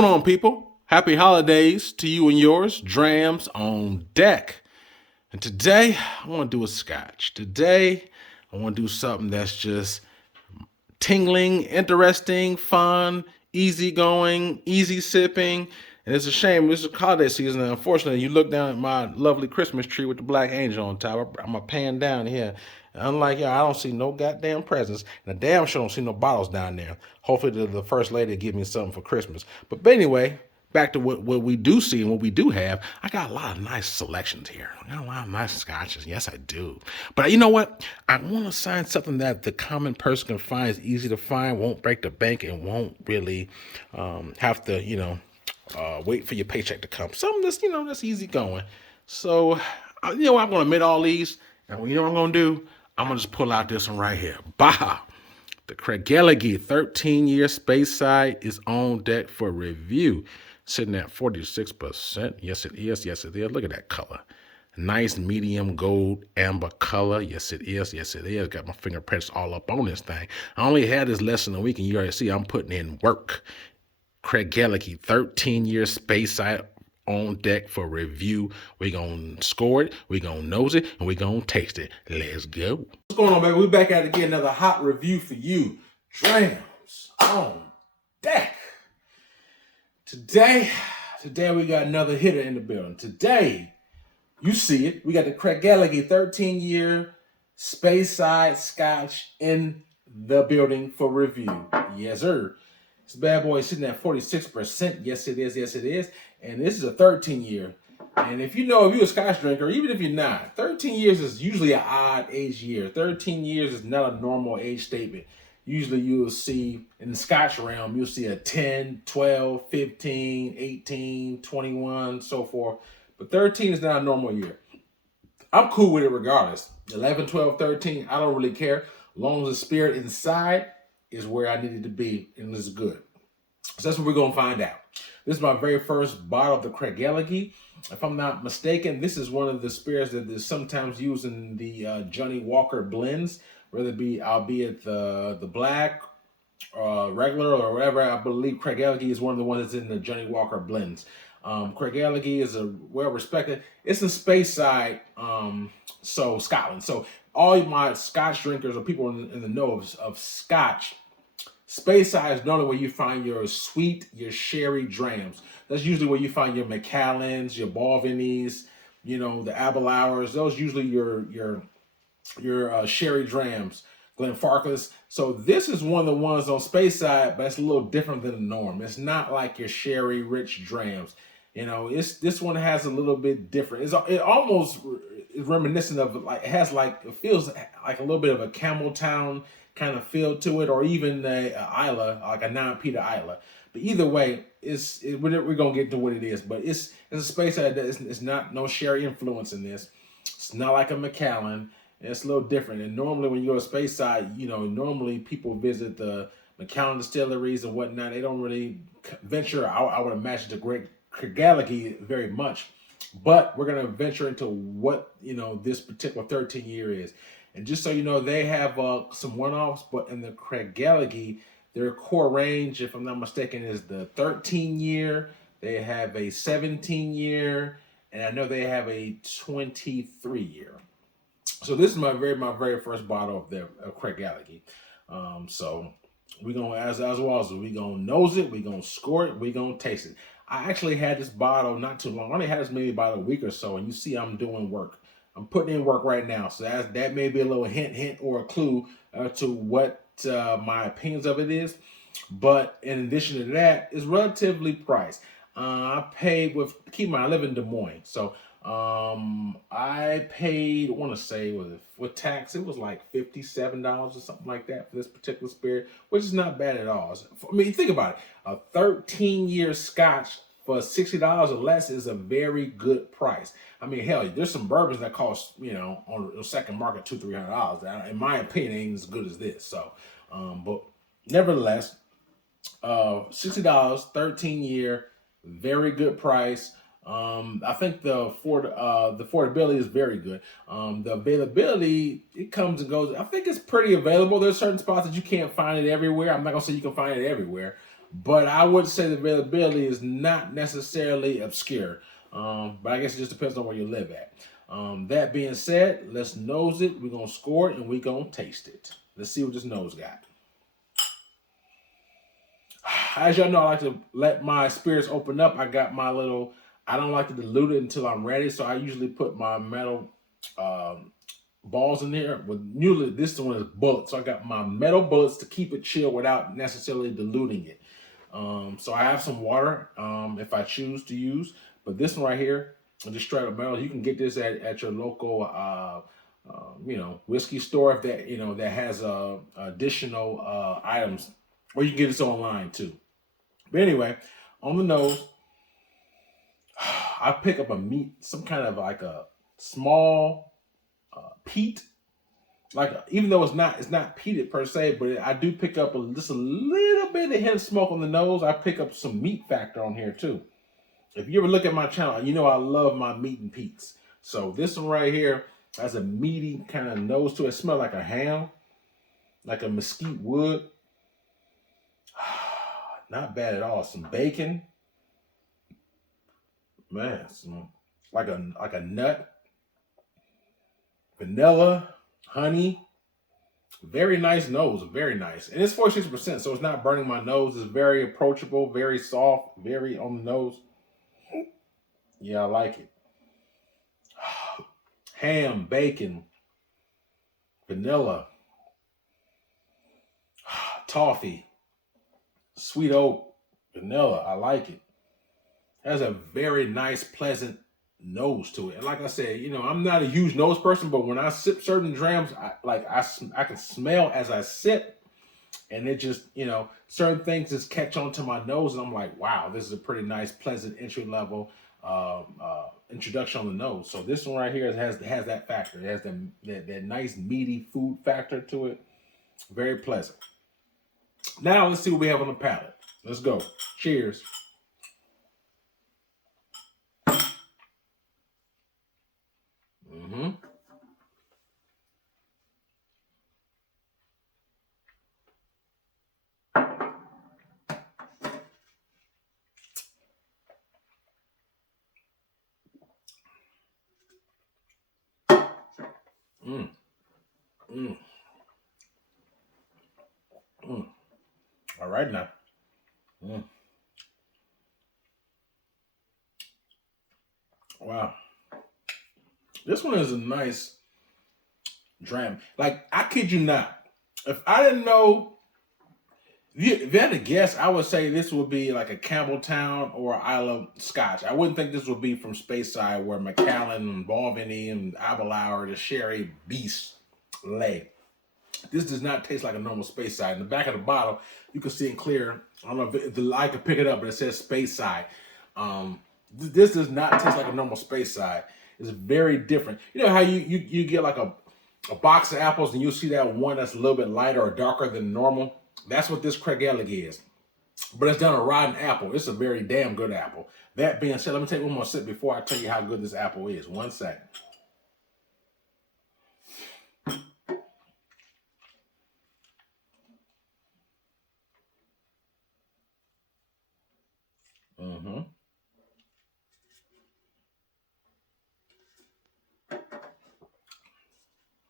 going on, people? Happy holidays to you and yours. Drams on deck. And today, I want to do a scotch. Today, I want to do something that's just tingling, interesting, fun, easygoing, easy sipping. And it's a shame, this is holiday season, and unfortunately, you look down at my lovely Christmas tree with the black angel on top. I'm a pan down here. Unlike y'all, I don't see no goddamn presents, and I damn sure don't see no bottles down there. Hopefully, the first lady will give me something for Christmas. But anyway, back to what we do see and what we do have. I got a lot of nice selections here. I got a lot of nice scotches. Yes, I do. But you know what? I want to find something that the common person can find, is easy to find, won't break the bank, and won't really have to, wait for your paycheck to come. Something that's, that's easy going. So, I'm going to admit all these. And you know what I'm going to do? I'm going to just pull out this one right here. Bah! The Craigellachie 13-year space side is on deck for review. Sitting at 46%. Yes, it is. Yes, it is. Look at that color. Nice medium gold amber color. Yes, it is. Yes, it is. Got my fingerprints all up on this thing. I only had this less than a week, and you already see I'm putting in work. Craigellachie 13-year space side on deck for review. We're going to score it, we're going to nose it, and we're going to taste it. Let's go. What's going on, baby? We're back at it again. Another hot review for you. Drams on deck. Today we got another hitter in the building. Today, you see it. We got the Craigellachie 13-year space side scotch in the building for review. Yes, sir. This bad boy is sitting at 46%. Yes, it is. Yes, it is. And this is a 13-year. And if you're a scotch drinker, even if you're not, 13 years is usually an odd age year. 13 years is not a normal age statement. Usually you'll see, in the scotch realm, you'll see a 10, 12, 15, 18, 21, so forth. But 13 is not a normal year. I'm cool with it regardless. 11, 12, 13, I don't really care. As long as the spirit inside is where I needed to be, and it's good. So that's what we're going to find out. This is my very first bottle of the Craigellachie. If I'm not mistaken, this is one of the spirits that is sometimes used in the Johnny Walker blends, whether it be, albeit the black, regular, or whatever. I believe Craigellachie is one of the ones that's in the Johnny Walker blends. Craigellachie is a well-respected. It's in space side, so Scotland. So all my Scotch drinkers or people in the know of Scotch, space side is normally where you find your sweet, your sherry drams. That's usually where you find your Macallans, your Balvanys, the Abelours. Those usually your sherry drams, Glenfarclas. So this is one of the ones on space side, but it's a little different than the norm. It's not like your sherry rich drams. This one has a little bit different. It almost is reminiscent of it feels like a little bit of a Campbelltown kind of feel to it, or even a Isla, like a non-peat Isla. But either way, we're gonna get to what it is. But it's a space that it's not no sherry influence in this. It's not like a Macallan. It's a little different. And normally when you go to space side, normally people visit the Macallan distilleries and whatnot. They don't really venture, I would imagine, to great Craigellachie very much. But we're going to venture into what, this particular 13-year is. And just so you know, they have some one-offs, but in the Craigellachie, their core range, if I'm not mistaken, is the 13-year. They have a 17-year, and I know they have a 23-year. So this is my very first bottle of Craigellachie. So we're gonna as well as we gonna nose it, we gonna score it, we gonna taste it. I actually had this bottle not too long. I only had this maybe about a week or so, and you see I'm doing work. I'm putting in work right now. So that may be a little hint or a clue to what my opinions of it is. But in addition to that, it's relatively priced. I paid keep in mind, I live in Des Moines, so I paid, I want to say, with tax, it was like $57 or something like that for this particular spirit, which is not bad at all. Think about it. A 13-year scotch for $60 or less is a very good price. Hell, there's some bourbons that cost, on the second market, $200-$300. In my opinion, ain't as good as this. So, but nevertheless, $60, 13-year, very good price. I think the affordability is very good. The availability, it comes and goes. I think it's pretty available. There's certain spots that you can't find it everywhere. I'm not gonna say you can find it everywhere. but I would say the availability is not necessarily obscure. But I guess it just depends on where you live at. That being said, let's nose it. We're gonna score it and we're gonna taste it. Let's see what this nose got. As y'all know, I like to let my spirits open up. I got my little, I don't like to dilute it until I'm ready. So I usually put my metal balls in there. Usually this one is bullets. So I got my metal bullets to keep it chill without necessarily diluting it. So I have some water if I choose to use. But this one right here, just straight up metal. You can get this at your local whiskey store if that that has additional items, or you can get this online too. But anyway, on the nose, I pick up some kind of like a small peat. Even though it's not peated per se, but I do pick up just a little bit of hint of smoke on the nose. I pick up some meat factor on here too. If you ever look at my channel, you know I love my meat and peats. So this one right here has a meaty kind of nose to it. It smells like a ham, like a mesquite wood. Not bad at all. Some bacon, man. Like a nut, vanilla, honey. Very nice nose, very nice. And it's 46%, so it's not burning my nose. It's very approachable, very soft, very on the nose. Yeah, I like it. Ham, bacon, vanilla, toffee, sweet oak, vanilla. I like it. Has a very nice, pleasant nose to it. And like I said, I'm not a huge nose person, but when I sip certain drams, I can smell as I sip, and it just, certain things just catch on to my nose, and I'm like, wow, this is a pretty nice, pleasant entry level introduction on the nose. So this one right here has that factor. It has that nice meaty food factor to it. Very pleasant. Now let's see what we have on the palate. Let's go. Cheers. Mm-hmm. Mm. Mm. Mm. All right now. Mm. Wow. This one is a nice dram. Like, I kid you not. If I didn't know, if you had to guess, I would say this would be like a Campbelltown or Isle of Scotch. I wouldn't think this would be from Speyside, where Macallan and Balvenie and Abelauer, the Sherry Beast lay. This does not taste like a normal Speyside. In the back of the bottle, you can see it clear. I don't know if the light could pick it up, but it says Speyside. This does not taste like a normal Speyside. It's very different. You know how you get like a box of apples and you'll see that one that's a little bit lighter or darker than normal? That's what this Craigellachie is. But it's done a rotten apple. It's a very damn good apple. That being said, let me take one more sip before I tell you how good this apple is. 1 second. Mm-hmm.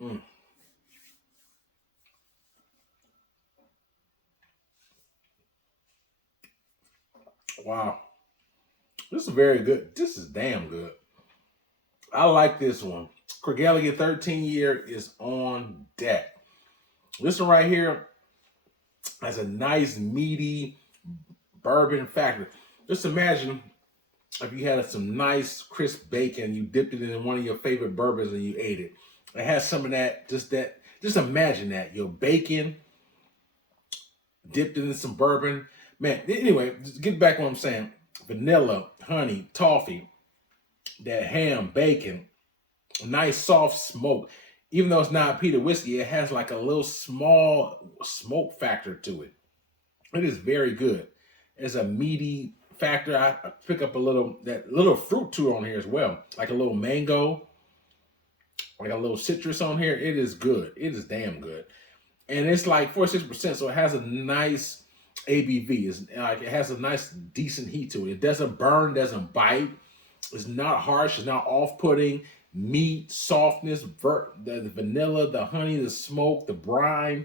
Mm. Wow. This is very good. This is damn good. I like this one. Craigellachie 13-year is on deck. This one right here has a nice meaty bourbon factor. Just imagine if you had some nice crisp bacon, you dipped it in one of your favorite bourbons and you ate it. It has some of that, just imagine that. Your bacon dipped it in some bourbon. Man, anyway, just get back to what I'm saying. Vanilla, honey, toffee, that ham, bacon, nice soft smoke. Even though it's not peated whiskey, it has like a little small smoke factor to it. It is very good. It's a meaty factor. I pick up that little fruit too on here as well, like a little mango, like a little citrus on here. It is good. It is damn good, and it's like 46%, so it has a nice ABV. Is like it has a nice, decent heat to it. It doesn't burn, doesn't bite. It's not harsh. It's not off-putting. Meat, softness, the vanilla, the honey, the smoke, the brine.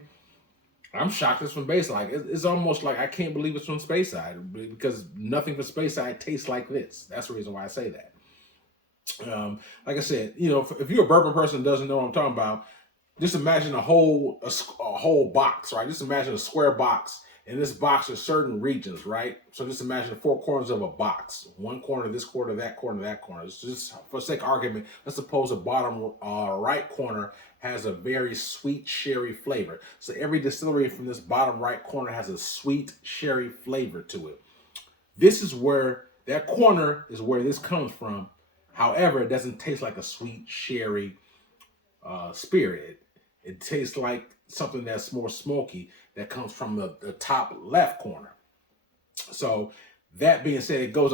I'm shocked it's from Bayside. It's almost like I can't believe it's from Speyside because nothing from Speyside tastes like this. That's the reason why I say that. Like I said, if you're a bourbon person that doesn't know what I'm talking about, just imagine a whole box, right? Just imagine a square box. In this box, there's certain regions, right? So just imagine the four corners of a box. One corner, this corner, that corner, that corner. It's just for sake of argument, let's suppose the bottom right corner has a very sweet sherry flavor. So every distillery from this bottom right corner has a sweet sherry flavor to it. This is where, that corner is where this comes from. However, it doesn't taste like a sweet sherry spirit. It tastes like something that's more smoky that comes from the top left corner. So that being said, it goes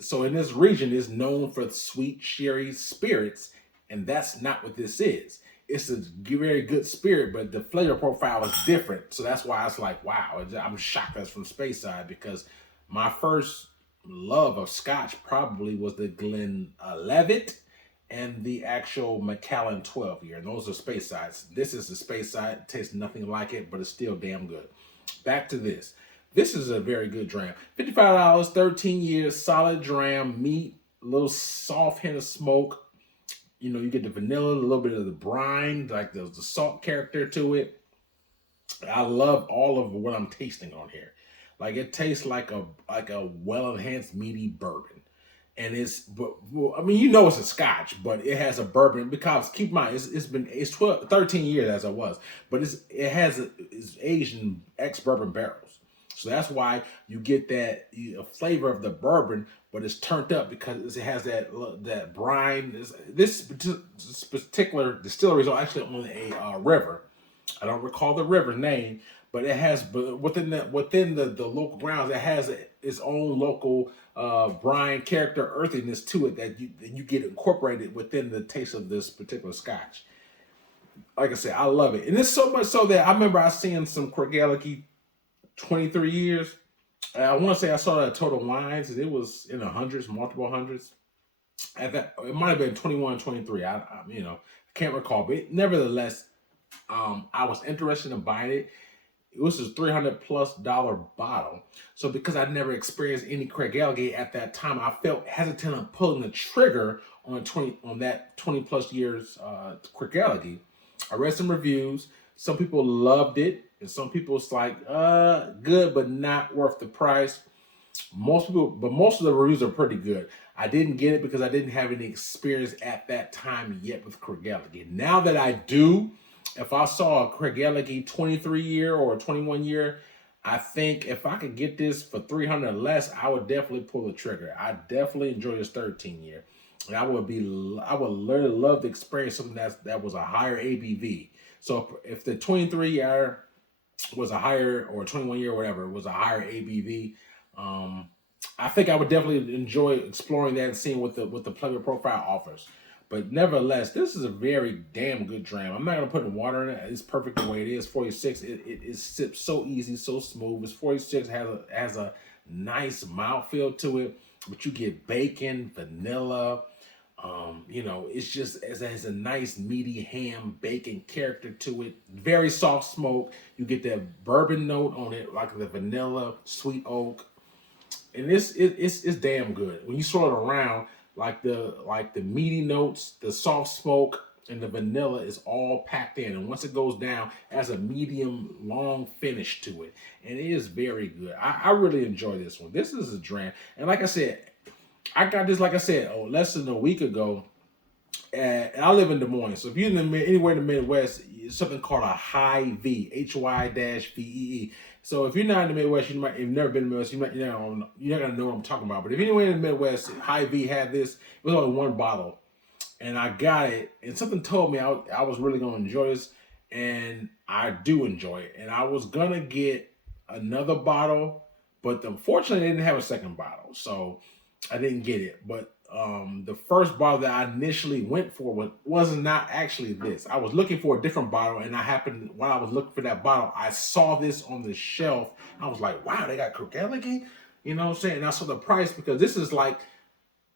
so in this region is known for sweet sherry spirits, and that's not what this is. It's a very good spirit, but the flavor profile is different. So that's why it's like, wow, I'm shocked that's from Speyside, because my first love of Scotch probably was the Glenlivet and the actual Macallan 12-year. And those are Speysides. This is the Speyside. It tastes nothing like it, but it's still damn good. Back to this. This is a very good dram. $55, 13 years, solid dram, meat, a little soft hint of smoke. You get the vanilla, a little bit of the brine, like the salt character to it. I love all of what I'm tasting on here. Like it tastes like a well-enhanced meaty bourbon. And it's it's a Scotch, but it has a bourbon, because keep in mind it's 13 years as it was, but it's aged in ex-bourbon barrels. So that's why you get that flavor of the bourbon, but it's turned up because it has that brine. This particular distillery is actually on a river. I don't recall the river name, but it has within the local grounds, it has its own local brine character, earthiness to it that you get incorporated within the taste of this particular Scotch. Like I said, I love it, and it's so much so that I remember I seen some Craigellachie 13Yr. I want to say I saw that at Total Wines, and it was in the hundreds, multiple hundreds. At that, it might have been 21, 23. I can't recall, but nevertheless, I was interested in buying it. It was a $300+ bottle. So because I never experienced any Craigellachie at that time, I felt hesitant on pulling the trigger on that 20+ years Craigellachie. I read some reviews. Some people loved it, and some people it's like good but not worth the price. Most of the reviews are pretty good. I didn't get it because I didn't have any experience at that time yet with Craigellachie. Now that I do, if I saw a Craigellachie 23-year or a 21-year, I think if I could get this for $300 or less, I would definitely pull the trigger. I definitely enjoy this 13-year. And I would really love to experience something that was a higher ABV. So if the 23-year was a higher, or 21-year, whatever, was a higher ABV, I think I would definitely enjoy exploring that and seeing what the flavor profile offers. But nevertheless, this is a very damn good dram. I'm not going to put water in it. It's perfect the way it is. 46, it sips so easy, so smooth. It's 46, has a nice mouthfeel to it, but you get bacon, vanilla. It has a nice meaty ham bacon character to it. Very soft smoke. You get that bourbon note on it, like the vanilla, sweet oak. And it's damn good. When you swirl it around, like the meaty notes, the soft smoke, and the vanilla is all packed in. And once it goes down, it has a medium long finish to it. And it is very good. I really enjoy this one. This is a dram. And like I said, I got this, like I said, less than a week ago. And I live in Des Moines. So if you're anywhere in the Midwest, it's something called a high V, HY-VEE. So if you're not in the Midwest, you've never been in the Midwest, you're not going to know what I'm talking about. But if you're anywhere in the Midwest, high V had this. It was only one bottle. And I got it. And something told me I was really going to enjoy this. And I do enjoy it. And I was going to get another bottle. But unfortunately, they didn't have a second bottle. So I didn't get it. But the first bottle that I initially went for was not actually this. I was looking for a different bottle, and I happened, while I was looking for that bottle, I saw this on the shelf. I was like, wow, they got Craigellachie? You know what I'm saying? And I saw the price, because this is like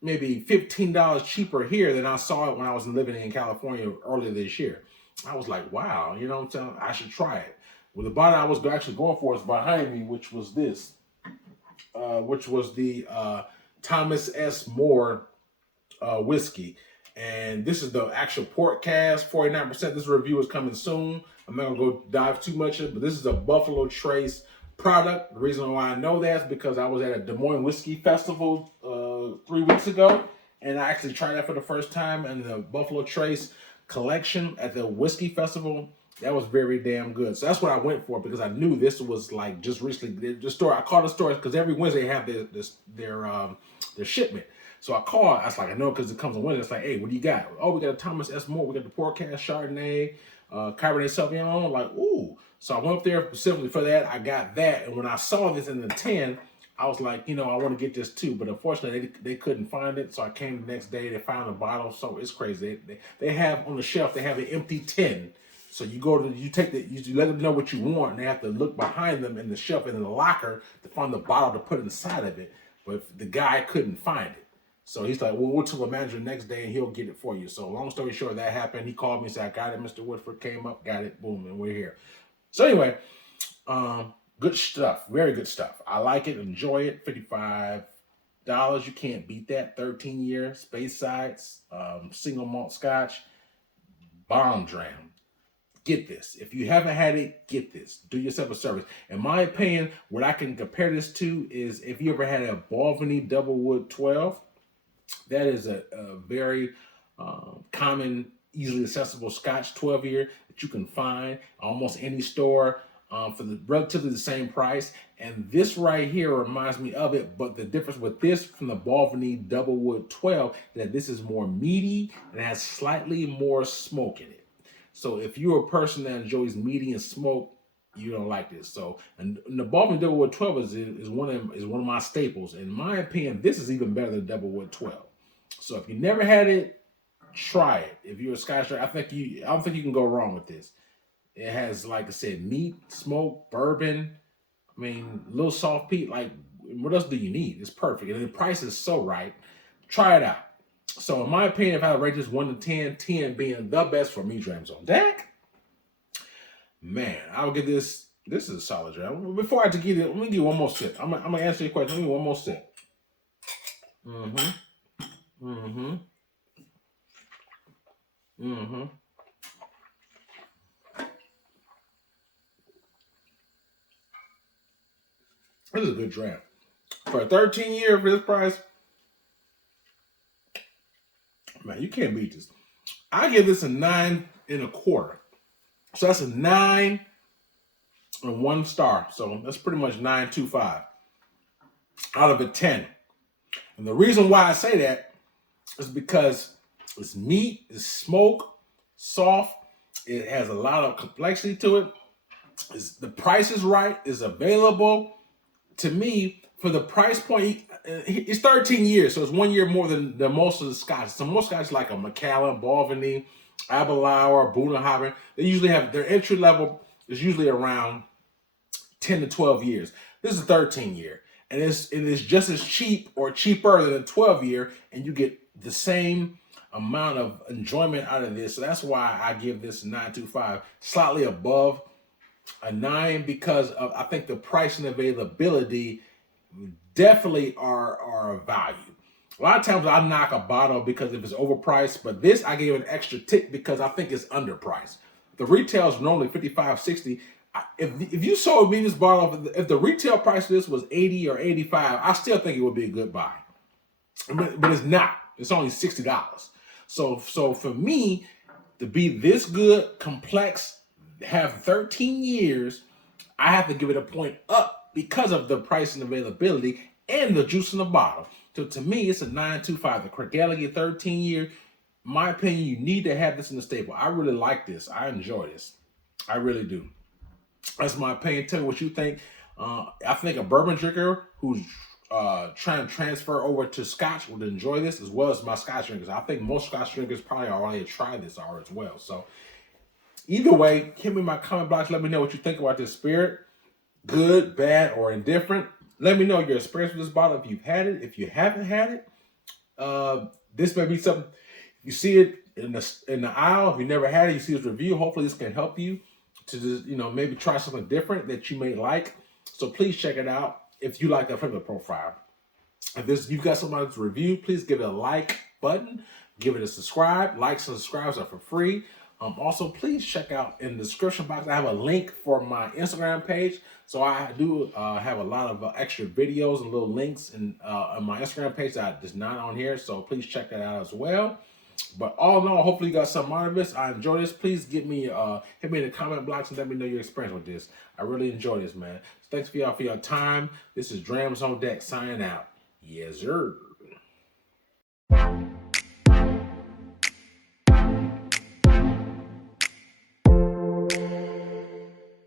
maybe $15 cheaper here than I saw it when I was living in California earlier this year. I was like, wow, you know what I'm saying? I should try it. Well, the bottle I was actually going for is behind me, which was this, which was the Thomas S. More whiskey. And this is the actual port cask, 49%. This review is coming soon. I'm not gonna go dive too much in, but this is a Buffalo Trace product. The reason why I know that is because I was at a Des Moines Whiskey Festival 3 weeks ago, and I actually tried that for the first time. And the Buffalo Trace collection at the Whiskey Festival, that was very damn good. So that's what I went for, because I knew this was like just recently. The store, I called the store because every Wednesday they have their shipment. So I called. I was like, I know, because it comes on Wednesday. It's like, hey, what do you got? Oh, we got a Thomas S. More. We got the port cask Chardonnay, Cabernet Sauvignon. Like, ooh. So I went up there specifically for that. I got that, and when I saw this in the tin, I was like, you know, I want to get this too. But unfortunately, they couldn't find it. So I came the next day. They found the bottle. So it's crazy. They have on the shelf. They have an empty tin. So you go to, you let them know what you want, and they have to look behind them in the shelf and in the locker to find the bottle to put inside of it. But the guy couldn't find it. So he's like, well, we'll tell the manager the next day and he'll get it for you. So long story short, that happened. He called me and said, I got it. Mr. Woodford came up, got it, boom, and we're here. So anyway, good stuff. Very good stuff. I like it, enjoy it. $55. You can't beat that. 13-year, Speyside, single malt scotch, bomb dram. Get this. If you haven't had it, get this. Do yourself a service. In my opinion, what I can compare this to is if you ever had a Balvenie Doublewood 12. That is a very common, easily accessible Scotch 12-year that you can find almost any store for the relatively the same price. And this right here reminds me of it, but the difference with this from the Balvenie Doublewood 12 is that this is more meaty and has slightly more smoke in it. So if you're a person that enjoys meaty and smoke, you don't like this. So, and the Balvenie Doublewood 12 is one of my staples. In my opinion, this is even better than Doublewood 12. So if you never had it, try it. If you're a Scotch drinker, I don't think you can go wrong with this. It has, like I said, meat, smoke, bourbon. I mean, little soft peat. Like, what else do you need? It's perfect, and the price is so right. Try it out. So in my opinion, if I rate this 1 to 10, 10 being the best for me, Drams on deck. Man, I would give this. This is a solid dram. Before I have to get it, let me give one more sip. I'm gonna answer your question. Let me one more sip. This is a good dram. For a 13-year for this price, man, you can't beat this. I give this a 9 1/4. So that's a 9 and 1 star. So that's pretty much 9.25 out of a 10. And the reason why I say that is because it's meat, it's smoke, soft. It has a lot of complexity to it. The price is right. It's available. To me, for the price point, it's 13 years, so it's 1 year more than most of the Scotch. So most Scotch like a Macallan, Balvenie, Aberlour, Bunnahabhain, they usually have their entry level is usually around 10 to 12 years. This is a 13-year, and it is just as cheap or cheaper than a 12-year, and you get the same amount of enjoyment out of this. So that's why I give this a 9.25, slightly above a 9, because of, I think the price and availability definitely are a value. A lot of times I knock a bottle because if it's overpriced, but this I gave an extra tick because I think it's underpriced. The retail is normally $55-$60. If you sold me this bottle, if the retail price of this was $80 or $85, I still think it would be a good buy. But it's not. It's only $60. So for me to be this good, complex, have 13 years, I have to give it a point up because of the price and availability and the juice in the bottle. So to me, it's a 9.25. The Craigellachie 13-year, my opinion, you need to have this in the stable. I really like this. I enjoy this. I really do. That's my opinion. Tell me what you think. I think a bourbon drinker who's trying to transfer over to Scotch would enjoy this, as well as my Scotch drinkers. I think most Scotch drinkers probably already tried this already as well. So either way, hit me in my comment box. Let me know what you think about this spirit. Good, bad, or indifferent. Let me know your experience with this bottle if you've had it. If you haven't had it, this may be something, you see it in the aisle. If you never had it, you see this review. Hopefully this can help you to just, maybe try something different that you may like. So please check it out if you like that flavor profile. If you've got somebody to review, please give it a like button. Give it a subscribe. Likes and subscribes are for free. Also, please check out in the description box. I have a link for my Instagram page. So I do have a lot of extra videos and little links on my Instagram page that is not on here. So please check that out as well. But all in all, hopefully you got something out of this. I enjoy this. Please hit me in the comment box and let me know your experience with this. I really enjoy this, man. So thanks for y'all for your time. This is Drams on Deck signing out. Yes, sir.